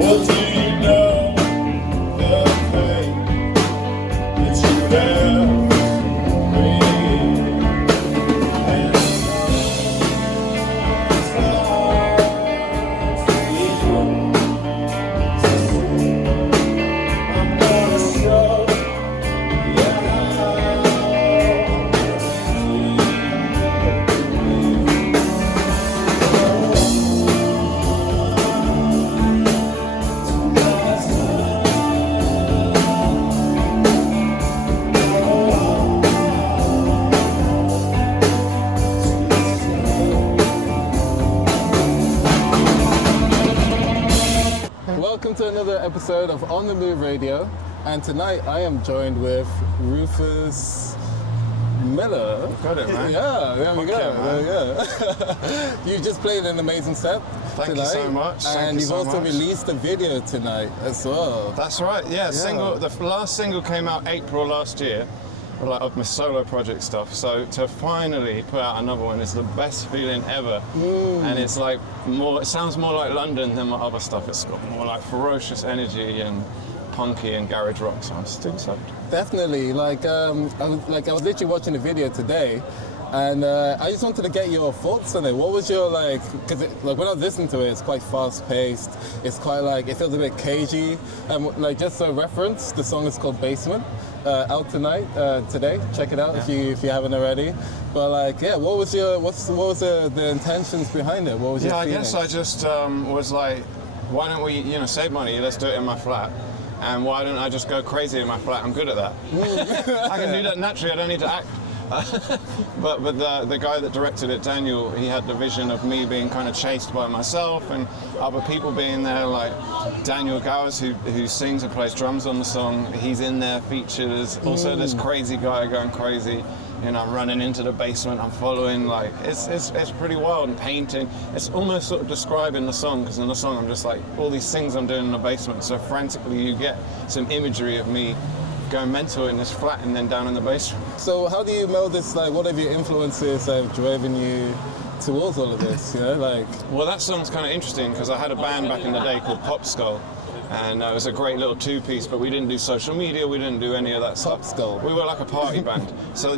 What do you know? The pain that you left me. And it's hard for you to see. I'm gonna show you how Welcome to another episode of On The Move Radio, and tonight I am joined with Rufus Miller. Got it, man. Yeah, there we go. Yeah, You just played an amazing set Thank tonight, you so much. and you've also released a video tonight as well. That's right. Yeah, single. The last single came out April last year, like of my solo project stuff. So to finally put out another one is the best feeling ever. And it's like more. It sounds more like London than my other stuff. It's got more like ferocious energy and punky and garage rock. So I'm still stoked. Definitely. I was literally watching the video today, and I just wanted to get your thoughts on it. What was your because when I was listening to it, it's quite fast paced. It's quite it feels a bit cagey. Just for reference, the song is called Basement. Out today. Check it out if you haven't already. But what was the intentions behind it? What was your feeling? I guess I just was like, why don't we save money? Let's do it in my flat. And why don't I just go crazy in my flat? I'm good at that. I can do that naturally. I don't need to act. but the guy that directed it, Daniel, he had the vision of me being kind of chased by myself and other people being there, like Daniel Gowers, who sings and plays drums on the song. He's in there featured as also this crazy guy going crazy. Running into the basement, I'm following, it's pretty wild and painting. It's almost sort of describing the song, because in the song I'm just like, all these things I'm doing in the basement, so frantically you get some imagery of me going mental in this flat and then down in the basement. So how do you meld this, what have your influences that have driven you towards all of this, Well, that song's kind of interesting, because I had a band back in the day called Pop Skull. And it was a great little two-piece, but we didn't do social media, we didn't do any of that stuff. Pop Skull. We were like a party band. So,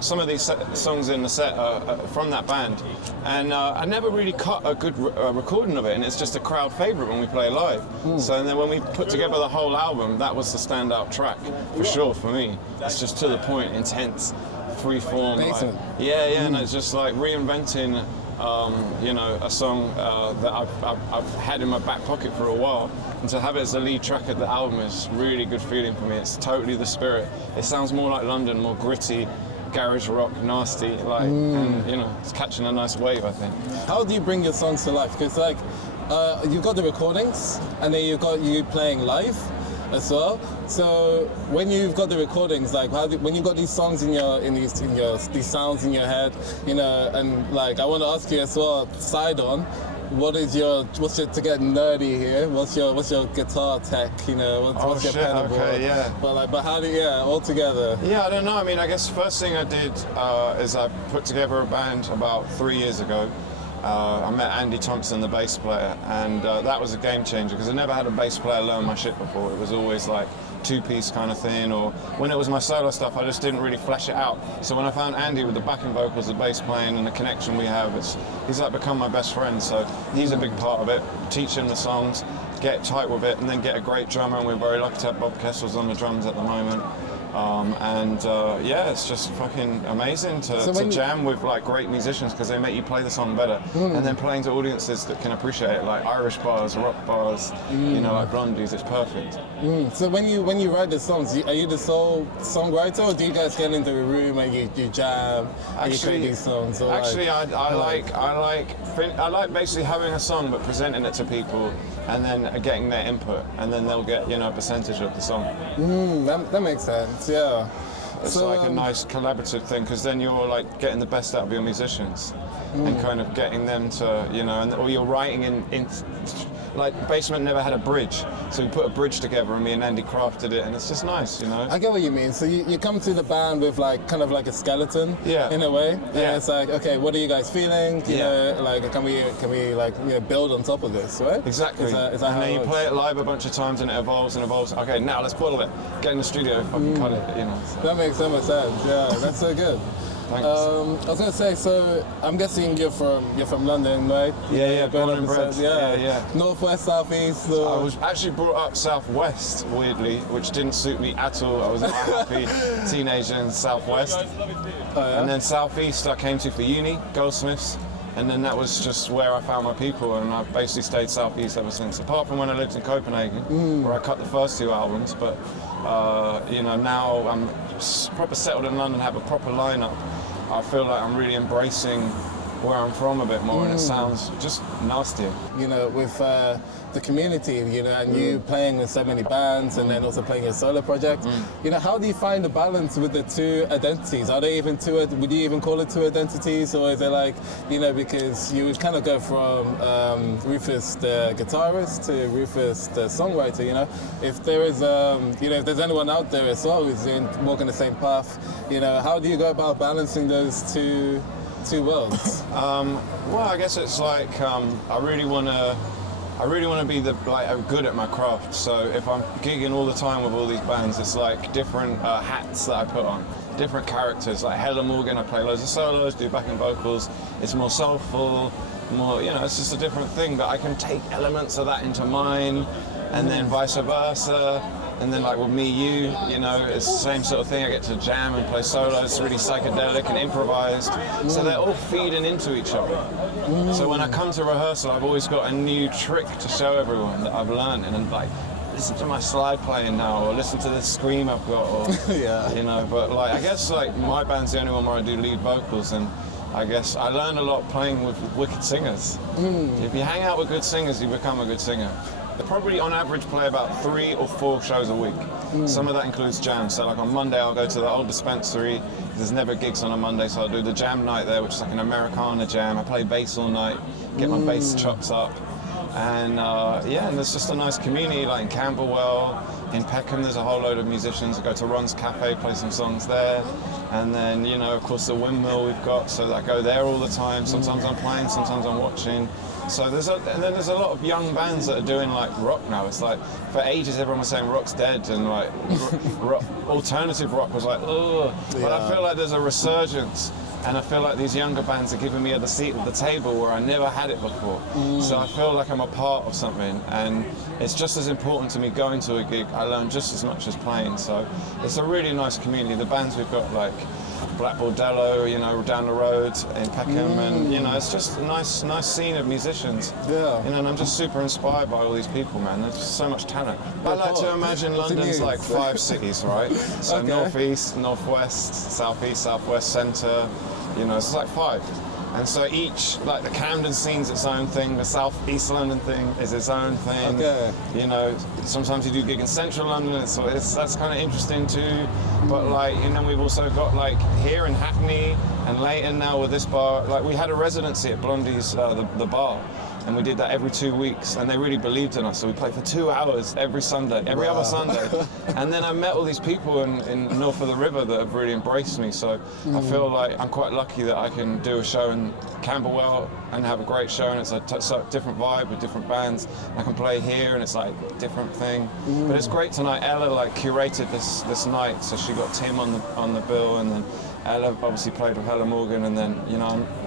some of these songs in the set are from that band. And I never really cut a good recording of it, and it's just a crowd favourite when we play live. So and then when we put together the whole album, that was the standout track, for sure, for me. It's just to the point, intense, free form. And it's just like reinventing a song that I've had in my back pocket for a while, and to have it as the lead track of the album is really good feeling for me. It's totally the spirit. It sounds more like London, more gritty, garage rock, nasty, and it's catching a nice wave, I think. How do you bring your songs to life? Because you've got the recordings, and then you've got you playing live as well. So when you've got the recordings, when you've got these songs these sounds in your head, and I want to ask you as well, side on, what's your to get nerdy here? What's your guitar tech? What's your pedal board? Okay, yeah. But how do all together? Yeah, I don't know. I mean, I guess the first thing I did is I put together a band about 3 years ago. I met Andy Thompson, the bass player, and that was a game changer, because I never had a bass player learn my shit before. It was always like two-piece kind of thing, or when it was my solo stuff, I just didn't really flesh it out. So when I found Andy with the backing vocals, the bass playing, and the connection we have, he's become my best friend. So he's a big part of it. Teach him the songs, get tight with it, and then get a great drummer. And we're very lucky to have Bob Kessel's on the drums at the moment. It's just fucking amazing to jam with great musicians, because they make you play the song better, and then playing to audiences that can appreciate it, like Irish bars, rock bars, like Blondies. It's perfect. So when you write the songs, are you the sole songwriter, or do you guys get into a room and you jam and you create these songs? I like basically having a song but presenting it to people, and then getting their input, and then they'll get a percentage of the song. That makes sense. Yeah. It's a nice collaborative thing, because then you're getting the best out of your musicians and kind of getting them to, or you're writing in like basement never had a bridge, so we put a bridge together, and me and Andy crafted it, and it's just nice, you know. I get what you mean. So you come to the band with like kind of like a skeleton, Yeah. in a way. And Yeah. it's like, okay, what are you guys feeling? You know, like can we like build on top of this, right? Exactly. Is that and how then it you works? play it live a bunch of times, and it evolves and evolves. Okay, now let's bottle it. Get in the studio, fucking cut it, you know. So. That makes so much sense. Yeah, that's so good. Thanks. I was gonna say, so I'm guessing you're from London, right? Yeah, Growing born up and in bred. South- Yeah. Northwest, southeast. I was actually brought up southwest, weirdly, which didn't suit me at all. I was not a happy teenager in southwest. And then southeast I came to for uni, Goldsmiths, and then that was just where I found my people, and I've basically stayed southeast ever since. Apart from when I lived in Copenhagen, where I cut the first 2 albums, but now I'm proper settled in London, have a proper lineup. I feel like I'm really embracing where I'm from a bit more, and it sounds just nastier. With the community, and you playing with so many bands and then also playing your solo project, how do you find the balance with the two identities? Are they even two, would you even call it two identities, or is it like, because you would kind of go from Rufus the guitarist to Rufus the songwriter, if there is, if there's anyone out there as well who's walking the same path, how do you go about balancing those two worlds? Well, I guess it's like I really want to be good at my craft. So if I'm gigging all the time with all these bands, it's like different hats that I put on, different characters. Like Hella Morgan, I play loads of solos, do backing vocals. It's more soulful, more it's just a different thing. But I can take elements of that into mine, and then vice versa. And then like with Me You, it's the same sort of thing. I get to jam and play solos. It's really psychedelic and improvised. So they're all feeding into each other. So when I come to rehearsal, I've always got a new trick to show everyone that I've learned. And like, listen to my slide playing now, or listen to this scream I've got, or, But like, I guess like my band's the only one where I do lead vocals, and I guess I learned a lot playing with wicked singers. If you hang out with good singers, you become a good singer. They probably on average play about 3 or 4 shows a week. Some of that includes jams. So like on Monday I'll go to the old dispensary. There's never gigs on a Monday, so I'll do the jam night there, which is like an Americana jam. I play bass all night, get my bass chops up. And and there's just a nice community, like in Camberwell, in Peckham there's a whole load of musicians. I go to Ron's Cafe, play some songs there. And then, of course the Windmill we've got, so I go there all the time. Sometimes I'm playing, sometimes I'm watching. So there's a lot of young bands that are doing like rock now. It's like for ages everyone was saying rock's dead, and like alternative rock was like, ugh. But I feel like there's a resurgence, and I feel like these younger bands are giving me the seat at the table where I never had it before. So I feel like I'm a part of something, and it's just as important to me going to a gig. I learn just as much as playing. So it's a really nice community. The bands we've got, like Black Bordello, down the road in Peckham, and it's just a nice scene of musicians. Yeah. And I'm just super inspired by all these people, man. There's just so much talent. I like to imagine London's like 5 cities, right? So Okay. northeast, northwest, southeast, southwest, centre. It's like 5. And so each, like the Camden scene's its own thing, the South East London thing is its own thing. Okay. Sometimes you do gig in Central London, that's kind of interesting too. But like, we've also got like here in Hackney and Leyton now with this bar. Like we had a residency at Blondies, the bar, and we did that every 2 weeks, and they really believed in us. So we played for 2 hours every Sunday, every other Sunday. And then I met all these people in north of the river that have really embraced me. So I feel like I'm quite lucky that I can do a show in Camberwell and have a great show, and it's a different vibe with different bands. I can play here, and it's like a different thing. But it's great tonight. Ella like curated this night, so she got Tim on the bill, and then Ella obviously played with Hella Morgan, and then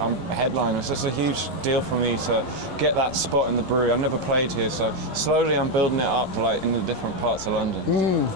I'm a headliner. So it's a huge deal for me to get that spot in the brewery. I've never played here, so slowly I'm building it up like in the different parts of London.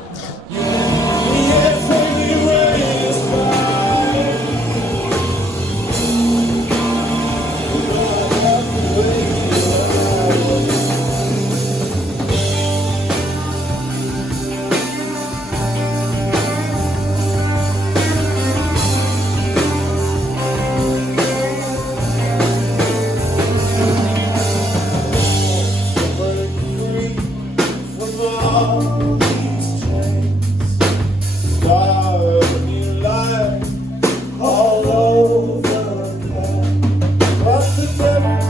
What's the difference?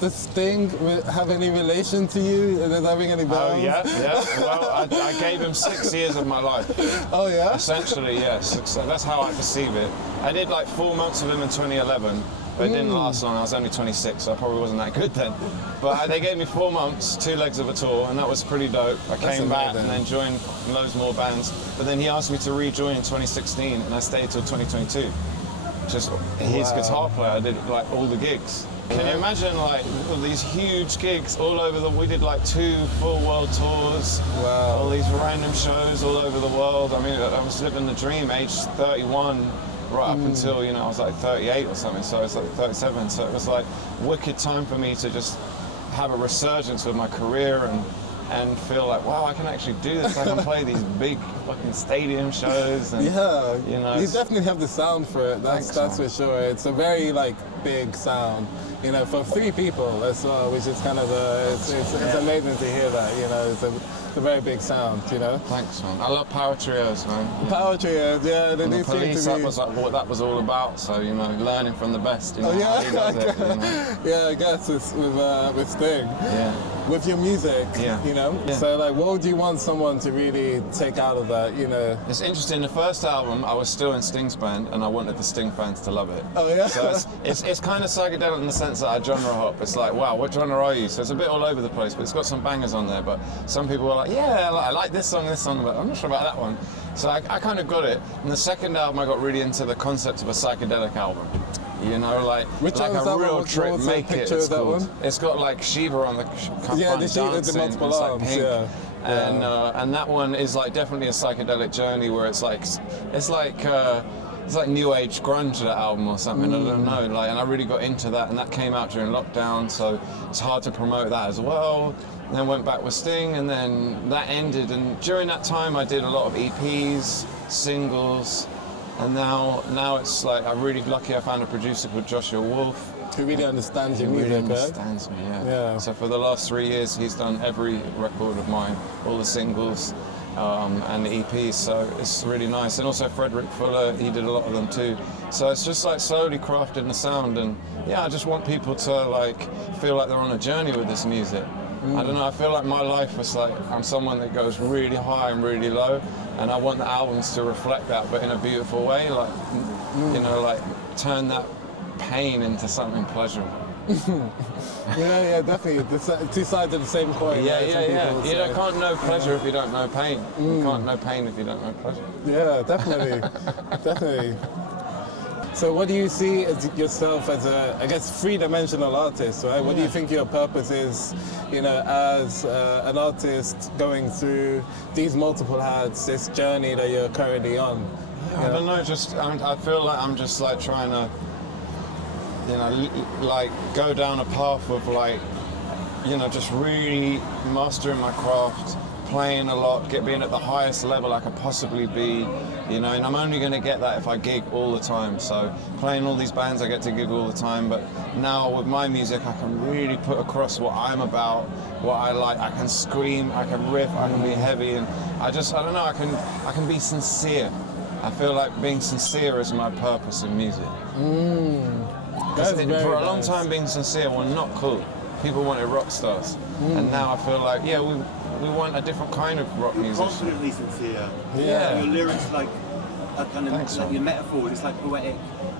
the Sting have any relation to you? Does that ring any bells? Oh yeah. Well, I gave him 6 years of my life. Oh yeah. Essentially, yes. So that's how I perceive it. I did like 4 months of him in 2011, but it didn't last long. I was only 26, so I probably wasn't that good then. But they gave me 4 months, 2 legs of a tour, and that was pretty dope. I came back and then joined loads more bands. But then he asked me to rejoin in 2016, and I stayed till 2022. Just his guitar player, I did like all the gigs. Can you imagine like all these huge gigs all over we did like 2 full world tours. Wow. All these random shows all over the world. I mean, I was living the dream, age 31, right up until, you know, I was like 38 or something, so it's like 37. So it was like wicked time for me to just have a resurgence with my career and feel like, wow, I can actually do this. I can play these big fucking stadium shows. And, Yeah, you know, you definitely have the sound for it. That's Thanks, for sure. It's a very like big sound, you know, for 3 people as well, which is kind of it's amazing to hear that. You know, it's a very big sound. You know. Thanks, man. I love power trios, man. Power trios, yeah, they do The seem Police, to be. that was like what that was all about. So, you know, learning from the best. You know, Oh yeah, how he does it, you know. yeah, I guess it's with Sting. Yeah. With your music, Yeah. you know. Yeah. So like, what would you want someone to really take out of that? You know. It's interesting. The first album, I was still in Sting's band, and I wanted the Sting fans to love it. Oh yeah. So it's kind of psychedelic in the sense that I genre hop. It's like, wow, what genre are you? So it's a bit all over the place, but it's got some bangers on there. But some people are like, yeah, I like this song, but I'm not sure about that one. So I kind of got it. And the second album, I got really into the concept of a psychedelic album. You know, like Which like one was a that real one? trip. What was the Make it. picture It's of that called. one? It's got like Shiva on the Yeah, the Shiva, the dancing. multiple It's like arms, pink. yeah. And that one is like definitely a psychedelic journey where it's like new age grunge, that album or something. I don't know. Like, and I really got into that, and that came out during lockdown, so it's hard to promote that as well. And then went back with Sting, and then that ended. And during that time, I did a lot of EPs, singles, and now it's like I'm really lucky. I found a producer called Joshua Wolf. Who really understands your He music, really right? understands me, Yeah. So for the last 3 years, he's done every record of mine, all the singles and the EPs. So it's really nice. And also Frederick Fuller, he did a lot of them too. So it's just like slowly crafting the sound. And yeah, I just want people to like feel like they're on a journey with this music. I don't know. I feel like my life was like I'm someone that goes really high and really low, and I want the albums to reflect that, but in a beautiful way. Like you know, like turn that pain into something pleasurable. Yeah, definitely. The 2 sides of the same coin. Yeah, right? Some yeah. people You say. can't know pleasure if you don't know pain. You can't know pain if you don't know pleasure. Yeah, definitely, definitely. So, what do you see as yourself as a, I guess, 3-dimensional artist, right? What do you think your purpose is, you know, as an artist going through these multiple hats, this journey that you're currently on? I don't know. I feel like I'm just like trying to, you know, like go down a path of like, you know, just really mastering my craft, playing a lot, being at the highest level I could possibly be, you know, and I'm only going to get that if I gig all the time. So playing all these bands, I get to gig all the time, but now with my music, I can really put across what I'm about, what I like. I can scream, I can riff, I can be heavy, and I don't know, I can be sincere. I feel like being sincere is my purpose in music. For a long time, being sincere was not cool. People wanted rock stars, and now I feel like, yeah, we want a different kind of rock music. Confidently sincere. Yeah. Your lyrics like are kind of Thanks, like man. your metaphors. It's like poetic,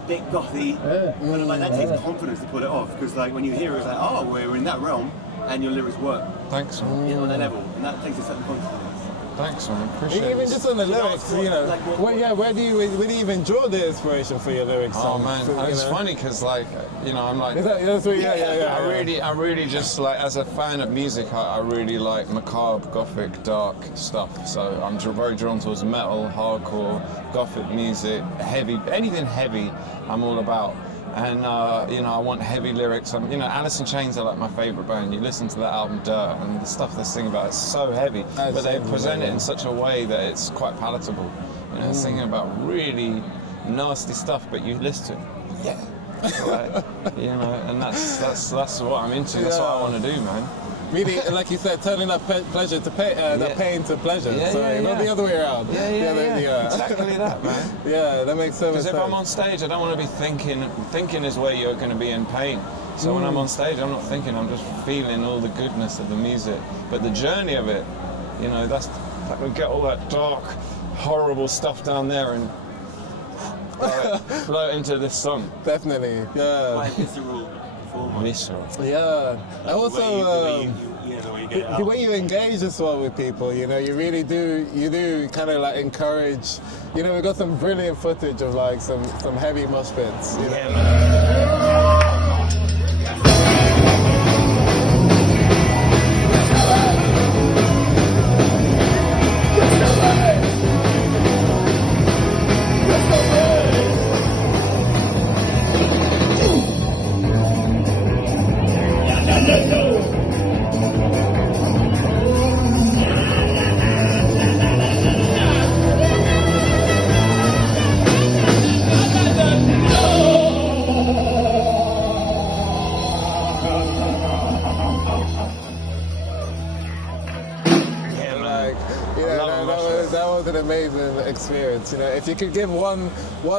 bit gothy. Kind of like that takes confidence to pull it off, because like when you hear it, it's like, oh, we're in that realm, and your lyrics work. Thanks, man. You know, on that level, and that takes a certain confidence. Thanks, man. Appreciate Even it. just on the lyrics, you know, like what- where do you even draw the inspiration for your lyrics? Oh man, you it's know? funny because like, you know, I'm like, That's what, yeah. I really just like, as a fan of music, I really like macabre, gothic, dark stuff. So I'm very drawn towards metal, hardcore, gothic music, heavy, anything heavy, I'm all about. And you know, I want heavy lyrics. You know, Alice in Chains are like my favourite band. You listen to that album, Dirt, and the stuff they sing about is so heavy, but they present it in such a way that it's quite palatable. You know, singing about really nasty stuff, but you listen to it, yeah, like, you know, and that's what I'm into. That's what I want to do, man. really, like you said, turning up pleasure to pain, the pain to pleasure. So not the other way around. Yeah. Exactly that, man. Yeah, that makes so much sense. Because if I'm on stage, I don't want to be thinking. Thinking is where you're going to be in pain. So when I'm on stage, I'm not thinking. I'm just feeling all the goodness of the music. But the journey of it, you know, that's like we get all that dark, horrible stuff down there and float into this song. Definitely, yeah. Quite visceral performance. Visceral. Yeah, and also The way you get it the out. way you engage as well with people, you know, you really do kind of like encourage. You know, we've got some brilliant footage of like some heavy mosh pits. You know? That was an amazing experience. You know, if you could give one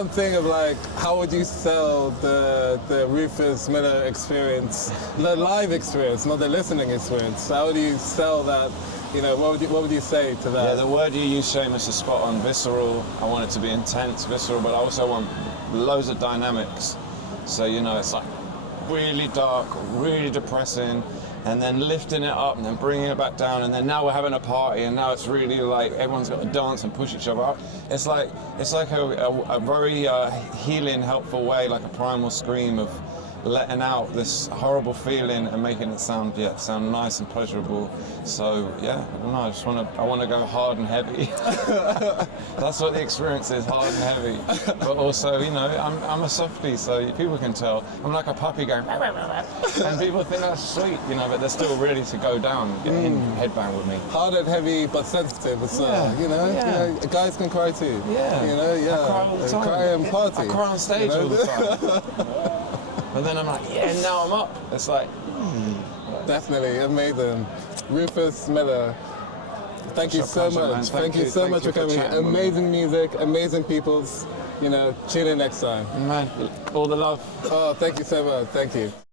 thing of like, how would you sell the Rufus Miller experience, the live experience, not the listening experience? How would you sell that? You know, what would you say to that? Yeah, the word you use, Seamus, is spot on. Visceral. I want it to be intense, visceral, but I also want loads of dynamics. So you know, it's like really dark, really depressing, and then lifting it up and then bringing it back down, and then now we're having a party, and now it's really like everyone's got to dance and push each other up. It's like a very healing, helpful way, like a primal scream of letting out this horrible feeling and making it sound nice and pleasurable. So yeah, I don't know, I want to go hard and heavy. That's what the experience is, hard and heavy. But also, you know, I'm a softie, so people can tell. I'm like a puppy going, and people think that's sweet, you know, but they're still ready to go down and get in headbang with me. Hard and heavy, but sensitive as well. You know, guys can cry too. Yeah. You know, I cry all the time. Cry and party. I cry on stage all the time. And then I'm like, yeah, now I'm up. It's like, Definitely amazing. Rufus Miller, thank you so pleasure, man. much. Thank you so much for coming. chatting with me. Amazing music, amazing peoples. You know, tune in next time. man, all the love. Oh, thank you so much. Thank you.